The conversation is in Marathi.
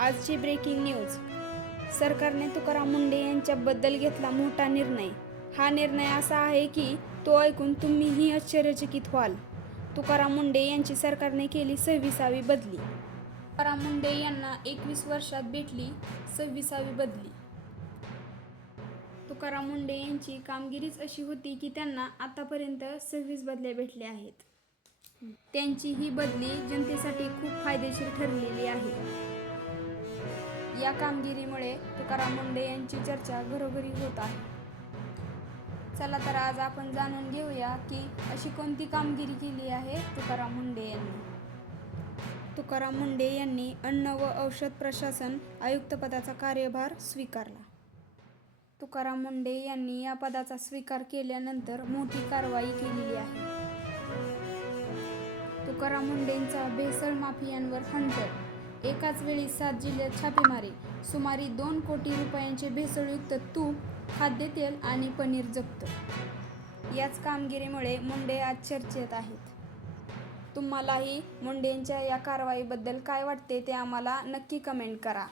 आजची ब्रेकिंग न्यूज. सरकारने तुकाराम मुंढे यांच्याबद्दल घेतला मोठा निर्णय. हा निर्णय असा आहे की तो ऐकून तुम्हीही आश्चर्यचकित व्हाल. तुकाराम मुंढे यांची सरकारने केली 26वी बदली. तुकाराम मुंढे यांना 21 वर्षात भेटली 26वी बदली. तुकाराम मुंढे यांची कामगिरीच अशी होती की त्यांना आतापर्यंत 26 बदल्या भेटल्या आहेत. त्यांची ही बदली जनतेसाठी खूप फायदेशीर ठरलेली आहे. या कामगिरीमुळे तुकाराम मुंढे यांची चर्चा घरोघरी होत आहे. चला तर आज आपण जाणून घेऊया की अशी कोणती कामगिरी केली आहे तुकाराम मुंढे यांनी. तुकाराम मुंढे यांनी अन्न व औषध प्रशासन आयुक्त पदाचा कार्यभार स्वीकारला. तुकाराम मुंढे यांनी या पदाचा स्वीकार केल्यानंतर मोठी कारवाई केलेली आहे. तुकाराम मुंढेंचा भेसळ माफियांवर हंटर. एकाच वेळी 7 जिल्ह्यात छापेमारी. सुमारे 2 कोटी रुपयांचे भेसळयुक्त तूप, खाद्यतेल आणि पनीर जप्त. याच कामगिरीमुळे मुंढे आज चर्चेत आहेत. तुम्हालाही मुंढेंच्या या कारवाईबद्दल काय वाटते ते आम्हाला नक्की कमेंट करा.